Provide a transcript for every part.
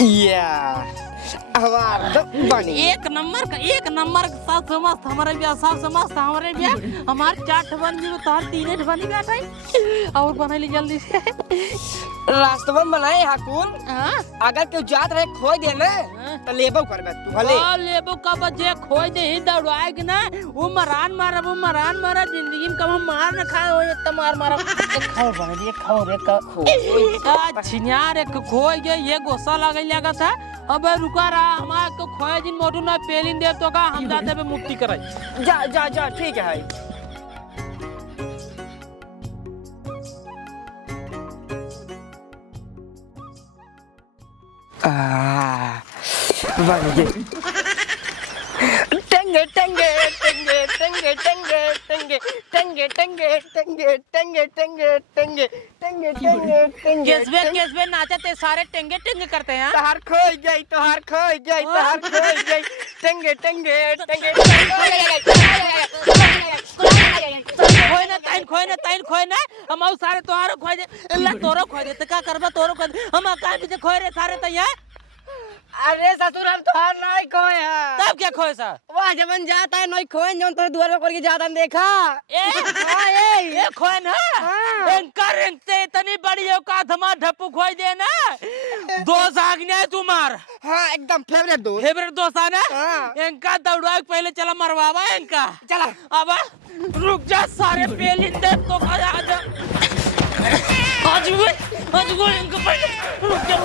या एक नंबर साफ मस्त हमारे ब्याह साफ मस्त हमारे ब्याह हमारे 4 बन जी तो 3 बनी बैठा और बना ली जल्दी से रास्तवन बनाए हाकुन। अगर क्यों जात रहे खोई दे ना तो लेबो करबे तू भले लेबो का बजे खोई दे ही दौड़ाए कि ना वो मरान मारा जिंदगी में कब हम मार न खाए हो इतना मार खाओ बन दिए खाओ रे का छिनियार एक खोई गए ये गुस्सा लगे लगा था। अबे रुका रहा हमारे को खोए दिन मोटू ना पेलिन दे तो का हम जाते पे मुक्ति कराई जा ठीक है बन गए टंगे टंगे टंगे टंगे टंगे टंगे टंगे टंगे टंगे टंगे टंगे टंगे टंगे टंगे टंगे केसबे नाचते सारे टंगे करते हैं। तहार खोई गई टंगे टंगे टंगे खोई ना हम सारे तोहारो खोई दे अल्लाह तोरो खोई दे त का करबा तोरो खोई हम का भी खोई रे सारे तैया। अरे ससुर हम तोहार नहीं खोए है तब क्या खोए सा वहाँ जमन जाता है नहीं खोए जो तो द्वार पर करके जाता देखा ए खोए ना एंकर एंते इतनी बड़ी औकात हमार ढप्पू खोई दे ना दोस्त आगने तुम्हार। हाँ एकदम फेवरेट दोस्त है ना इनका दौड़ा पहले चला मरवावा इनका चला अब रुक जा सारे पेलिन दे तो आज इनको पहले रुक जा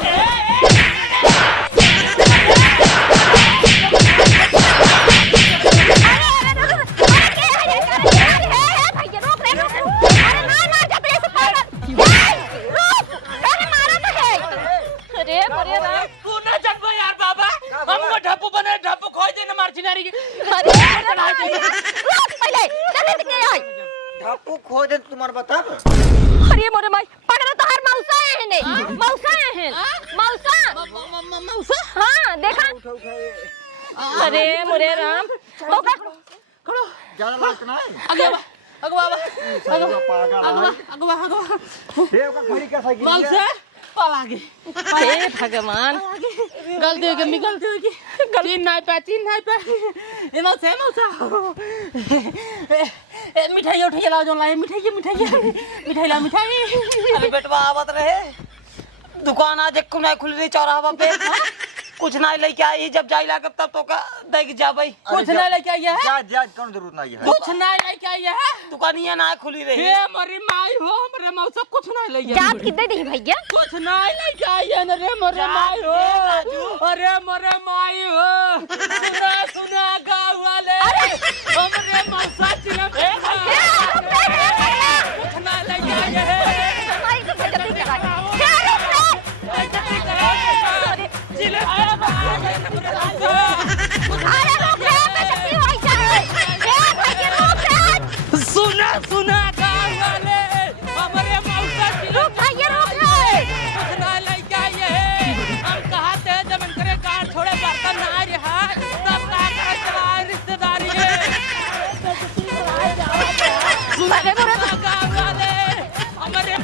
ढप्पू खोई दे ना मारचिनारी ढप्पू खो दे तुम्हारे बता। अरे मोरे माई पकड़ा तो हर मौसा है ने मौसा हां देखा अरे मोरे राम ओका खड़ो ज्यादा लाग ना अगवा देव का खड़ी का साइकिल मौसा पालागे हे भगवान गलती हो गई चिन नहीं पे ए मौसा मिठाई उठाई लाओ जो लाए मिठाई ला अरे बेटवा आवत रहे दुकान आज एक नहीं खुल रही चौराहा पे कुछ नहीं लेके आई जब जाई लागत तब तो का देख जा भाई कुछ नहीं लेके आई है जा कौन जरूरत नहीं है कुछ नहीं लेके आई है दुकानिया ना खुली रही हे मरी माई हो हमरे मौसा कुछ नहीं लेके जात कितने दी भैया कुछ नहीं लेके आई है रे मरे माई हो अरे मरे माई हो सुना गाँव वाले हमरे मौसा चिलम कुछ नहीं लेके आई है सुना गाँव वाले हमारे मौसा चिलम हम कहते हैं जब इनके कार छोड़े बर्तन ना रहा तब का कर चला रिश्तेदारी सुना गाँव वाले हमारे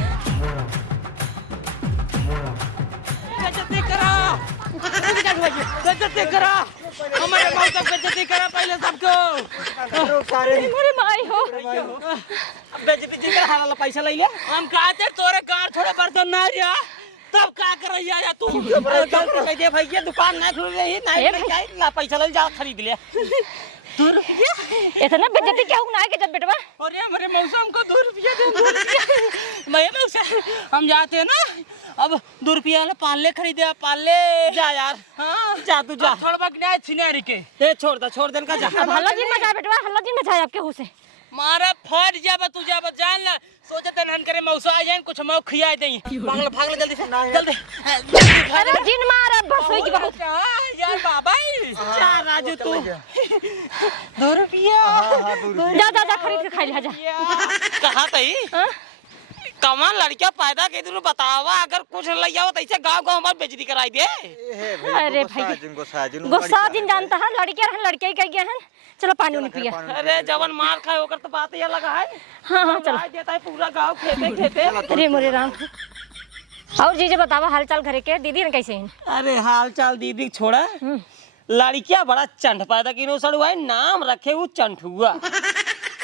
बेइज्जती करा हमारे मौसम बेइज्जती करा पहले सबको मोरे माई हो बेइज्जती कर हाल पैसा ले ले हम कहते तोरे कार छोड़े बर्तन ना रहा तब का कर रही है तू कह दे भैया दुकान नहीं खुल रही नहीं ला पैसा ले जा खरीद ले इतना बेइज्जती क्या हुआ ना के जब बेटवा अरे हमारे मौसम को 2 रुपया दे मैं मौसा हम जाते हैं ना अब 2 रुपया वाले पाले खरीदे पाले जा यार हाँ जा तू जा थोड़ा बगना छिनारी के छोड़ देन का जा हल्ला जी मचा बेटवा हल्ला जी मचा आपके हुसे मारा फट जाब तू जाब जान ला सोचते नन करे मौसा आ जाए कुछ मौ खिया देई भाग ले जल्दी से जल्दी अरे जिन मारा बस होई की बहुत यार बाबा जा राजू तू 2 रुपया जा खरीद के खा ले जा कहां तई कमान लड़कियां पैदा के तू बतावा अगर कुछ लई जाओ तैसे गांव हमार बेइज्जती कराई दे अरे भाई गुस्सा जिन जानता है लड़कियां लड़के कह गए हैं चलो पानी उन्हें पिया अरे जवन मार खाए ओकर तो बात ही अलग है हां चलो देता है पूरा गांव खेते अरे मोरे राम और जीजा बतावा हाल चाल घरे के दीदी ने कैसे हैं? अरे हाल चाल दीदी छोड़ा, लड़किया बड़ा चंठ पैदा की सड़ुआ नाम रखे वो चंठुआ।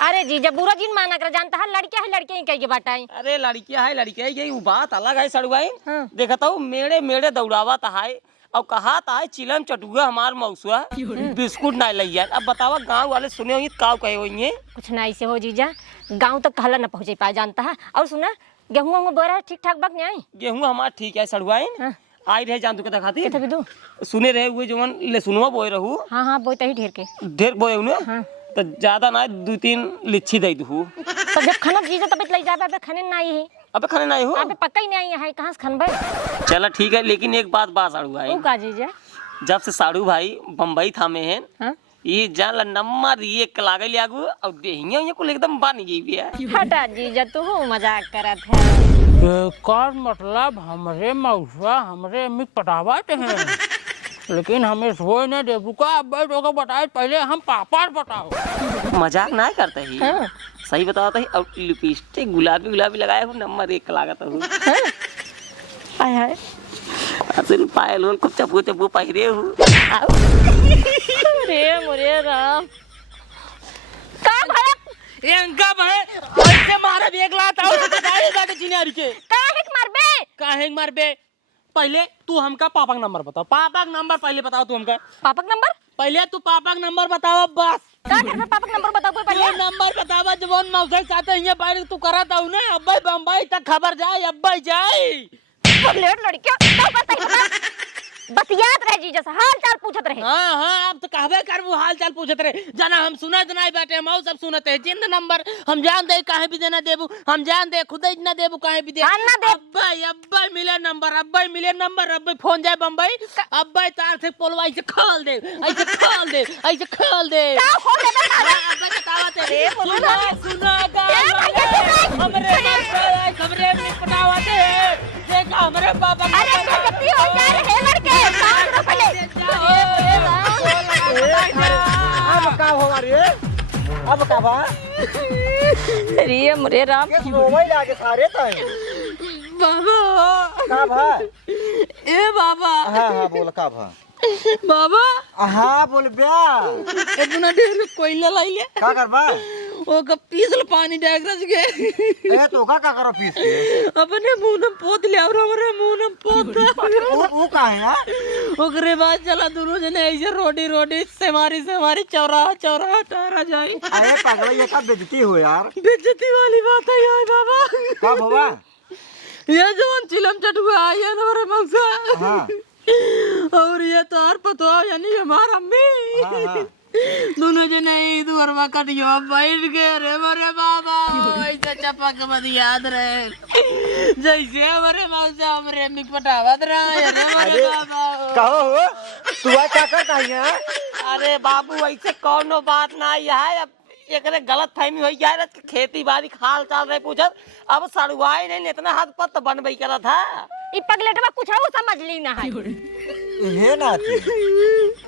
अरे जीजा बुरा जिन माना कर जानता है लड़कियां ही कह के बाटाई। अरे लड़किया है लड़किया यही वो बात अलग है सड़ुआई। हाँ। देखता हूँ मेड़े मेड़े दौड़ावा है और कहा था चिलम चटुआ हमार मौसुआ बिस्कुट ना लिया। अब बतावा गांव वाले सुने हुई काव कहे हुई कुछ ना ऐसे हो जीजा, गांव तक कहला न पहुंचे पाया जानता है। और सुना गेहूं बोरा ठीक ठाक बक नहीं? गेहूं हमार ठीक है सड़ुआई। हाँ। आई रहे जान तू के दिखाती किथे भी दो सुने रहे हुए जवन ले सुनवा बोए रहू। हाँ बोई तही ढेर के ढेर बोए उन्हें। हाँ। तो ज्यादा ना 2-3 लिच्छी दे दू। तो जब खाना जीजा तब ले जाबे अबे खाने ना आई है। अबे खाने नहीं हो। अबे पक्का ही नहीं है, कहां से खानबे? चला ठीक है, लेकिन एक बात साड़ू भाई, ओ का जीजा जब से साड़ू भाई बम्बई थामे हैं हां ये जान नंबर ये लागे लागू और देहिया ये कुल एकदम बन गई भी है। हटा जीजा तू मजाक करत है। का मतलब हमरे मौसा हमरे अम्मी पटावत हैं, लेकिन हमें सोए नहीं देबू का। अब बैठो बताए पहले हम पापा बताओ। मजाक ना करते ही। हाँ। सही बताता ही। और लिपस्टिक गुलाबी गुलाबी लगाए हो नंबर 1 लागत हूँ। हाय हाय असल पायल होल खूब चप्पू चप्पू पहिरे हूँ। रे मोरे राम का भड़क ये अंका भाई ऐसे मारे भी एक लात आओ तो बताए गाड़ी चिनारी के काहे मारबे? काहे मारबे? पहले तू हमका पापा का नंबर बताओ। पापा का नंबर पहले बताओ तू हमका। पापा का नंबर? पहले तू पापा का नंबर बताओ बस। का करबे? पापा का नंबर बताओ कोई ये पहले। नंबर बतावा जवन मौसा चाहते हैं बाहर तू कराता हूं ना। अब्बे बम्बई तक खबर जाए अब्बे जाए। लेट लड़कियां तो बताई बतियात रहे जीजा से हाल चाल पूछत रहे। हाँ अब तो कहबे करबू हाल चाल पूछत रहे। जना हम सुनत नहीं बाटे, हम सब सुनते हैं। जिंद नंबर हम जान दे काहे भी देना देबू, हम जान दे खुद ही ना देबू काहे भी दे। हाँ ना दे। अब्बे मिले नंबर अब्बे फोन जाए बम्बई। अब्बे तार से पोलवाई से खोल दे ऐसे खोल दे ऐसे खोल दे। का हो ले बता अब्बे बतावा तेरे अरे बोलो सुना का हमरे खबरे में पटावाते हैं। देख हमरे पापा अरे गलती हो जा रहे लड़के काम करो पहले। अब का हो रे? अब का बा? अरे मोरे राम के मोबाइल आगे सारे तो बाबा का भा? ए बाबा हां बोल का भा? बाबा हां बोल ब्या इतना ढेर कोयला लाइले का करबा? ओ का पीसल पानी डाग रस के ए तो का करो पीस के? अपने मुंह में पोत ले और हमरे मुंह में पोत वो का है यार? ओकरे बाद चला दोनों जने ऐसे रोडी से मारी चौराहा टारा जाए। अरे पागल ये का बेइज्जती हो यार? बेइज्जती वाली बात है यार बाबा। का भवा? ये जवान चिलम चटुआ आई है ना मेरे मौसा। हां और ये तार पतो यानी हमारा अम्मी। हां दोनों जने इधर कटियो बैठ गए रे मेरे बाबा। ऐसे चपक मत याद रहे जैसे हमारे मौसा हमरे अम्मी पटावत रहा है रे मेरे बाबा। कहो हो तू आ क्या करता है? अरे बाबू ऐसे कौनो बात ना है। अब एकरे गलत फहमी हो जाए खेती बाड़ी हाल चाल रहे पूछत। अब सड़ुआई नहीं इतना हद पर तो बनबई करा था। ई पगलेटवा कुछ हो समझ ली ना है। हे ना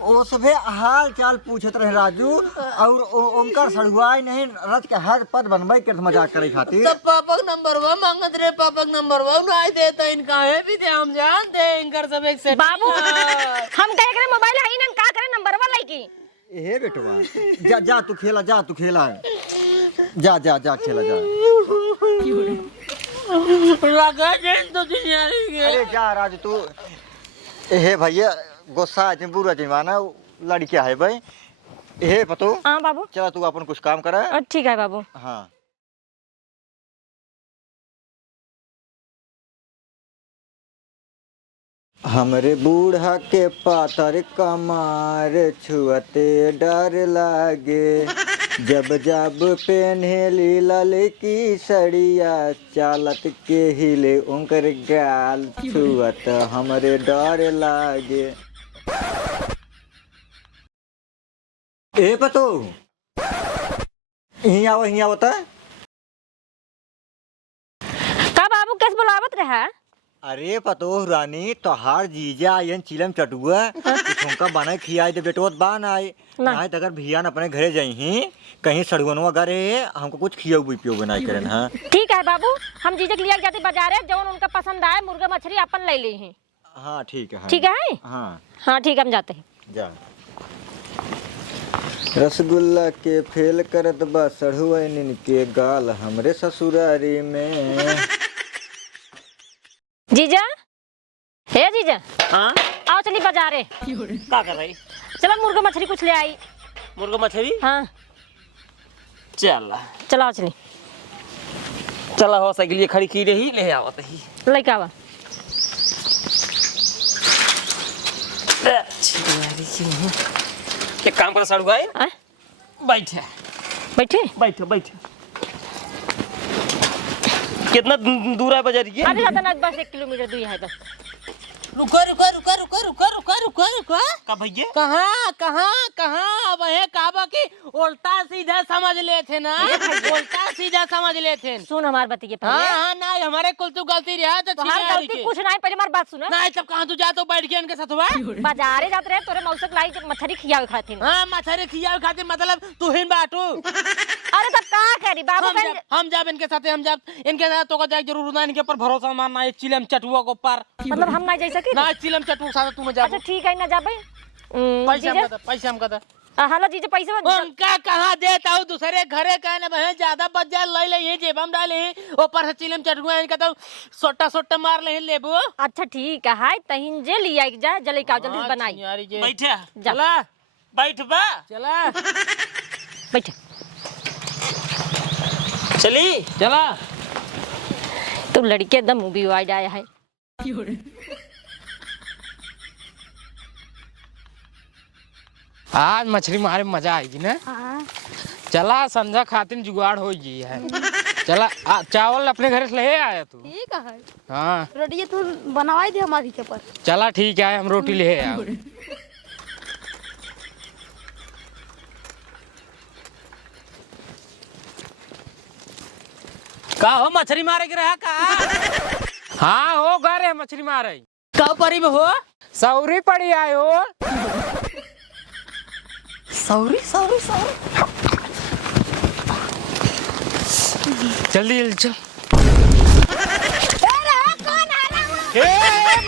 ओ सबे हाल चाल पूछत रहे राजू और ओमकर सड़ुआई नहीं रथ के हर पद बनवाई के मजाक करे खातिर। सब पापा का नंबर वा मांगत रे पापा का नंबर वा नहीं देता इनका है भी दे हम जान दे इनकर सब एक से बाबू हम कहे करे मोबाइल है ना का करे नंबर वाला की। हे बेटवा जा तू खेला जा खेला जा। लगा जैन तो चिन्यारी के। अरे जा राजू तू। हे भैया गुस्सा आज बुरा जमाना लड़किया है भाई। हे पतो हां बाबू चला तू अपन कुछ काम कर। ठीक है बाबू। हाँ हमरे बूढ़ा के पातर कमार छुअते डर लागे। जब जब पेन्हेली ललकी सड़िया चालत के हिले उनकर गाल छुअत हमरे डर लागे। ए पतो हिया होता का बाबू कैसे बुलावत रहा? अरे पतो रानी तोहार जीजा आयन चिलम चटुआ तुमका बना खियाई दे बेटोत बान आए ना। ना अगर भैया अपने घरे जाई कहीं सड़ुअनवा गरे हमको कुछ खियो पियो बनाई करन। हाँ ठीक है बाबू, हम जीजा के लिए जाते बाजारे, जौन उनका पसंद आए मुर्गा मछली अपन ले ली हैं। हाँ ठीक है। ठीक है। हाँ हाँ ठीक है, हम जाते हैं। जा। रसगुल्ला के फेल करत बा सड़ुअन के गाल हमरे ससुरारी में। जीजा, हे जीजा, हाँ आओ चली बाजारे। क्या कर रही? चलो मुर्गा मछली कुछ ले आई। मुर्गा मछली? हाँ चल चलो चली। चला हो साइकिल खड़ी की रही ले आवत ही लइका आवा। एक काम कर सड़ुआ आए? बैठे बैठे। बैठे बैठे। कितना दूर है बाजार ये? अभी ज्यादा ना, बस 1 किलोमीटर दूर है। तो रुको रुको रुको रुको रुको रुको रुको रुको। का भैया कहाँ कहाँ कहाँ अब है काबा की उल्टा सीधा समझ ले थे ना, उल्टा सीधा समझ ले थे। सुन हमार बतिए हाँ पहले। हाँ ना हमारे कुल तो गलती रहा तो तोहार छिनारी गलती के। कुछ नहीं, पहले हमार बात सुना। नहीं तब कहाँ तू जा तो बैठ के इनके साथ हुआ। बाजारे जाते रहे, तोरे मौसक लाई मछली खियावे खातिर। हाँ मछली खिया खातिर मतलब तू हिन बाटू। अरे तब का करी बाबू हम जब इनके साथ हम जब इनके साथ तो का जरूर ना, इनके ऊपर भरोसा मारना है। चिलम चटुआ को ऊपर मतलब हम नहीं जा सके। ना चिलम चटुआ साथ तू न जा। अच्छा ठीक है, ना जा भाई। पैसा हम कदा, पैसा हम कदा। हाला जीजा पैसे उनका कहाँ देता हूँ दूसरे घरे का ना बहन, ज्यादा बच जाए ले ले जेब हम डाले ऊपर से चिलम चटुआ इनका तो सोटा सोटा मार ले लेबो। अच्छा ठीक है, हाय तहिन जे लिया जा जल्दी का जल्दी बनाई। बैठे चला बैठ बा चला बैठ। चली चला। तू लड़के एकदम मूवी वाइड आया है। आज मछली मारे में मजा आएगी ना। चला संध्या खातिर जुगाड़ हो गई है। चला चावल अपने घर से ले आया तू। ठीक है। हाँ रोटी तू बनवाई दे हमारी के पर। चला ठीक है, हम रोटी ले आए। का हो मछली मारे के रहा का? हाँ हो गए मछली मारे। कब परी में हो? सौरी पड़ी आए हो। Sorry sorry sorry. जल्दी जल्दी चल।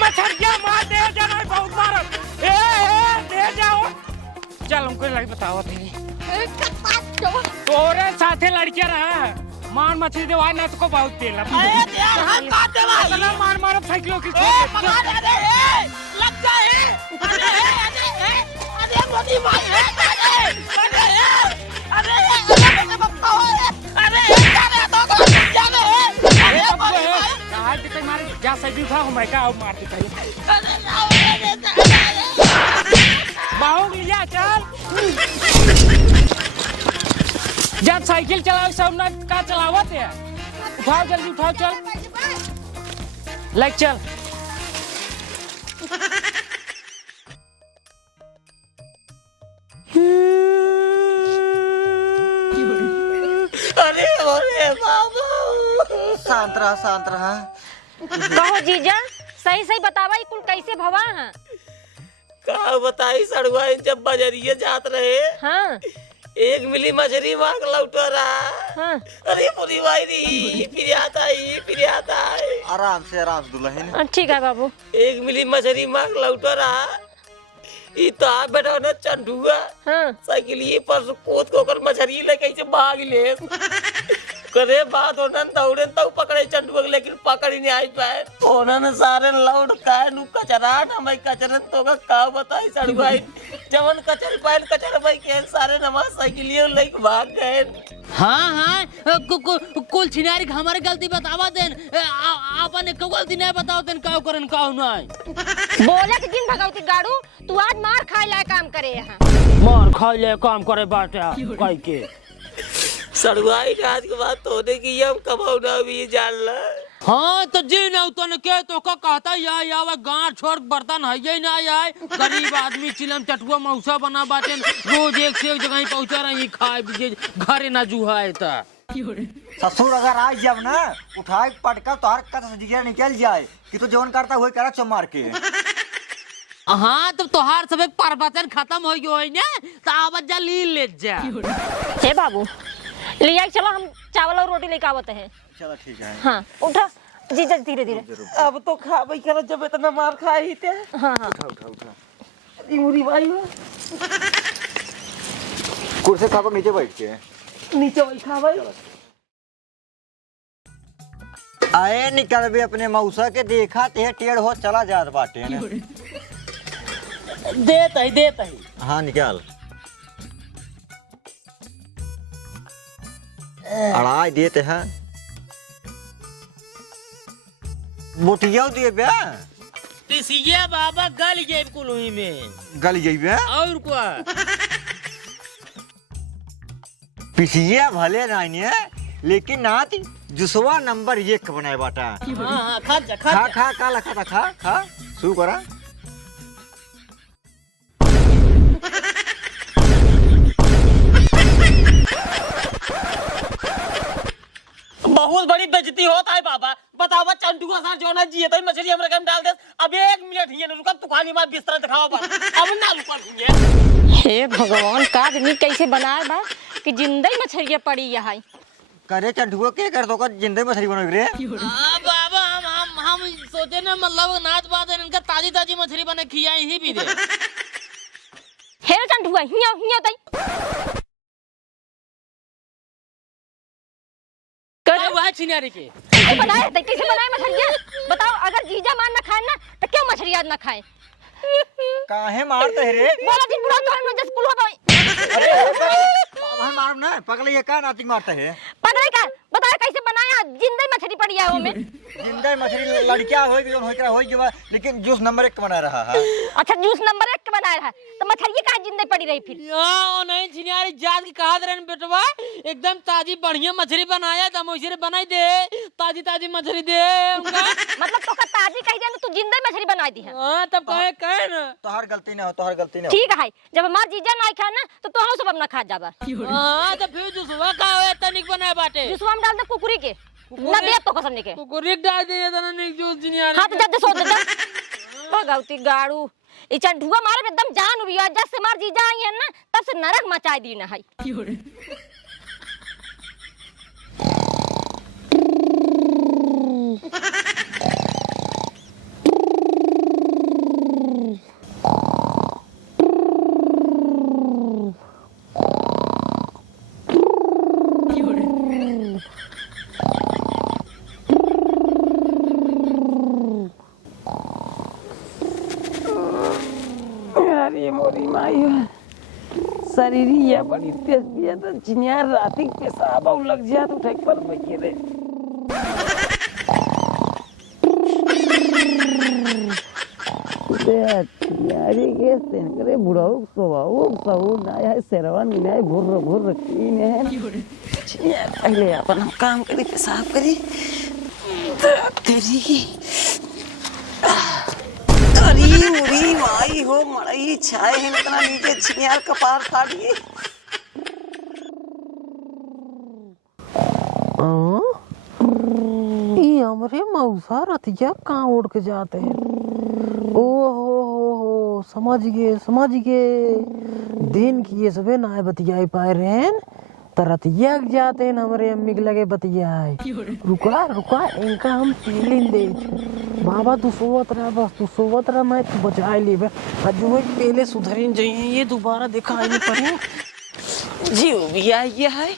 मछलियाँ मार दे जाना बहुत मारो। दे जाओ। चल हमको लड़की बताओ तेरी। तोरे साथे लड़कियां रहा मार मछली देवाई ना तो बहुत तेल मार मारो साइकिलों की लग जा साइकिल उठा हूँ का मार बाहू मिलिया चल। जब साइकिल चलाओ सब ना का चलावत है। उठाओ जल्दी उठाओ चल लाइक चल। अरे अरे बाबू शांत रहा। कहो जीजा, सही सही बतावा ई कुल कैसे भवा है। का बताई सड़ुआ जब बजरिए जात रहे। हाँ एक मिली मछली मांग लौटा रहा। हाँ। अरे पूरी वायरी फिर आता है। आराम से दुल्हन। ठीक है बाबू। एक मिली मछली मांग लौटा रहा। ई तो आप बेटा ना चंडुआ। हाँ। साइकिल ये पर कोत को कर मछली ले कैसे भाग ले। करे बात होना दौड़े तो पकड़े चंडुआ, लेकिन पकड़ ही नहीं आई पाए। ओनन सारे लौट काए नु कचरा ना मैं कचरन तो का बताई सड़ुआ जवन कचर पाइल कचर भाई के सारे नमाज साइकिल ये लेके भाग गए। हाँ हाँ कुल छिनारी हमारे गलती बतावा देन। आपन एक गलती नहीं बताओ देन का करन का नहीं। बोले कि दिन भगवती गाड़ू तू आज मार खाए लाए काम करे यहाँ। मार खा ले काम करे बाटा काई के। सड़ुआई आज के बाद होने की हम कमाऊ ना भी जान ला। हाँ तो जी नहीं तो के तो का कहता या वे गांव छोड़ बर्तन है ही ना आए गरीब आदमी चिलम चटुआ मौसा बना बाटे रोज एक से एक जगह पहुंचा रही खाए पीछे घरे ना जुहाए था ससुर अगर आज जब ना उठाए पटका तो हर कथा जिगर निकल जाए कि तो जवन करता हुए करा चमार के। हाँ तो तोहार सब एक प्रवचन खत्म हो गयो है ना तो आवत जा ली ले जा। हे बाबू लिया चलो हम चावल और रोटी लेके आवते हैं। चलो ठीक है। हाँ उठा जीजा धीरे धीरे। अब तो खा भाई करा जब इतना मार खाए ही थे। हाँ हाँ उठा उठा उठा इमरी भाई हो कुर्सी खा पर नीचे बैठ के नीचे वही खा भाई। आए निकल भी अपने मौसा के देखा ते टेढ़ हो चला जात बाटे ने। देता ही हाँ निकाल अड़ाई देते हैं बोटिया दिए बे पिसिया बाबा गल गए कुलुई में गल गई बे और क्या पिसिया भले नहीं लेकिन नाती जुसवा नंबर 1 बनाए बाटा। हाँ खा जा खा खा का लखा था खा खा शुरू करा। बहुत बड़ी बेइज्जती होता है बाबा। बतावा चंदुआ सर जो ना जिए तो मछली हमरा कम डाल दे। अब 1 मिनट ही न रुका तू खाली मार बिस्तर दिखावा पर अब ना रुका भूंगे। हे भगवान का आदमी कैसे बनाए बा कि जिंदा ही मछलियाँ पड़ी यहाँ। करे चंडुआ के कर दो का जिंदे मछली बनो रे। बाबा हम सोचे ना मतलब नाच बात इनका ताजी ताजी मछली बने खियाई ही भी दे। हे चंदुआ हिया हिया तई कर वह छिनारी के कैसे बनाए मछलियाँ बताओ। अगर जीजा मान ना खाए ना तो क्यों मछलियाँ ना खाए। काहे मारते है रे। बोला जी बुरा तो हम जस कुल हो गई। हम मारू ना पगले ये का नाती मारता है। पता है क्या बताया कैसे बनाया जिंदा ही मछली पड़ी है वो में। जिंदा मछली लड़कियां होई भी होई करा होई के बाद लेकिन जूस नंबर 1 बना रहा है। अच्छा जूस नंबर 1 बनाया रहा तो मछली कहाँ जिंदा पड़ी रही फिर। यार नहीं छिनारी जात की कहा दरन बेटवा एकदम ताजी बढ़िया मछली बनाया दम उसे बनाई दे ताजी ताजी मछली दे उनका मतलब तो का ताजी कह दिया तू जिंदा ही मछली बनाई दी है। हां तब कहे ना तोहर गलती ना हो तोहर गलती ना हो। ठीक है जब हमार जीजा ना खाए ना तो तोहू सब अपना खा जाबा। हां तो फिर जुसवा का होए तनिक बनाए बाटे जूसवा में डाल दे कुकुरी के ना दे तो कसम के कुकुरी डाल दे तना निक जूस छिनारी। हां तो जद सो दे भगवती गाड़ू ई चंडुआ मारे एकदम जान उबिया जब से मार जीजा आई है ना तब से नरक मचाई दी ना है। अरे मोरी माई शरीरिया बड़ी तेज बिया तो चिनिया राती पेशाब लग जा तो उठे पर बैठे रे। यारी के सेन करे बुढ़ाऊ सोवाऊ सबू ना है सेरवन ना भुर भुर की ने चिनिया पहले अपन काम करी पेशाब करी तेरी अरे मुरी माई हो मड़ई छाए है इतना नीचे छिनियार कपार फाड़ी। ये हमरे मौसा रतिया कहाँ उड़ के जाते हैं। ओ हो समझ गए दिन की ये सबे ना बतियाई पाए रहे हैं तरतिया जाते हैं हमारे अम्मी के लगे बतियाई। रुका इनका हम फीलिंग दे बाबा तू सोवत रहा बस तू सोवत रहा मैं तू बचा ले आज वो पहले सुधरिन जाइए ये दोबारा दिखाई नहीं पड़े जीव भी आ गया है।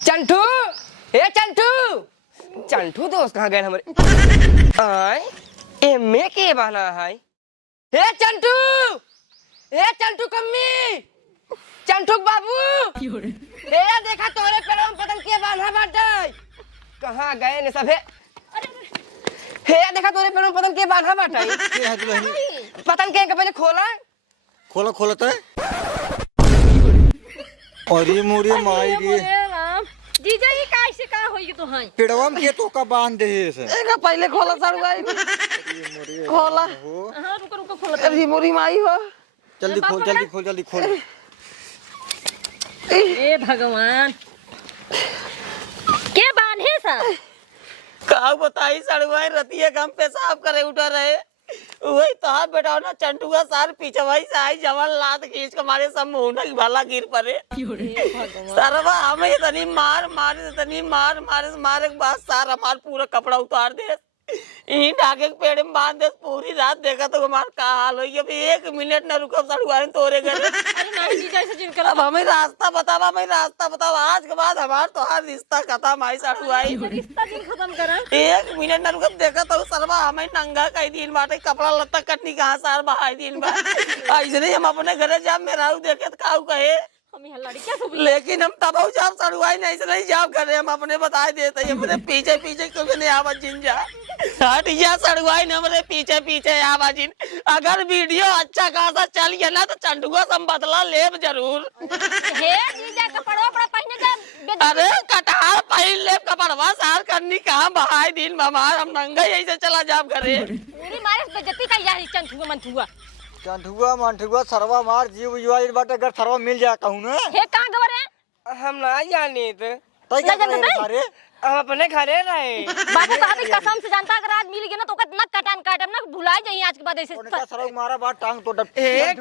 चंटू, ए चंटू, चंटू दोस्त कहाँ गए हमारे? आय, एमे के बना है? ए चंटू कम्मी, चंटू बाबू, ए देखा तोरे पैरों में पतंग के बांधा बाटे, कहाँ गए ने सभे? हे देखा तोरे पैरों में पतंग के बांधा बाटे, ये है दुल्हन पतंग के पहले खोला, खोलो खोलो तो और ये मोरी माई दी जीजा ये कैसे का होई तो हां पेड़वा में के तो का बांध दे से एका पहले खोला सड़वाई, खोला, हां रुको रुको खोलो अरे मोरी माई हो, जल्दी खोल जल्दी खोल जल्दी खोल। ए भगवान के बांधे सा का बताई सड़वाई रतिया हम पेशाब करे उठा रहे वही तहार बेटा ना चंटुआ सार पीछे वही से आई जवान लात खींच के मारे सब मुंह की भाला गिर पड़े सरवा हमें इतनी मार मारे के बाद सार हमार पूरा कपड़ा उतार दे यही ढाके के पेड़ में बांध दे पूरी रात देखा तो हमार का हाल हो अभी 1 मिनट न रुको सड़ुआ तोरे घर अरे नहीं जीजा ऐसे जिन कर अब हमें रास्ता बतावा आज के बाद हमार तो हर रिश्ता खत्म आई सड़ुआई रिश्ता दिन खत्म करा 1 मिनट न रुक देखा तो सरवा हमें नंगा कई दिन बाटे कपड़ा लत्ता कटनी कहाँ सार बहाई दिन बा ऐसे हम अपने घरे जाब मेरा देखे तो काऊ कहे हम यहाँ लड़कियां सब लेकिन हम तब जाब सड़ुआई नहीं से नहीं जाब करे हम अपने बता देते अपने पीछे क्यों नहीं आवाज जिन जा हट जा सड़ुआई ने हमारे पीछे आवाज जिन अगर वीडियो अच्छा खासा चल गया ना तो चंडुआ से हम बदला लेब जरूर हे जीजा कपड़वा बड़ा पहने जा अरे कटार पहन ले कपड़वा सार करनी कहाँ बहाई दिन हमार हम नंगा ऐसे चला जाब करे पूरी मारे बेइज्जती का यार चंठुआ मंठुआ चंठुआ मंठुआ सरवा मार जीव युवा बाटे अगर सरवा मिल जा कहूं ना हे कहां गवर है हम ना जाने थे, तई क्या नहीं जानते करे हम अपने घरे रहे, बाबू कहा भी कसम से जानता अगर आज मिल गया ना तो नक काटम ना भुला जाइए आज के बाद ऐसे उनका सरवा मारा बात टांग तो ए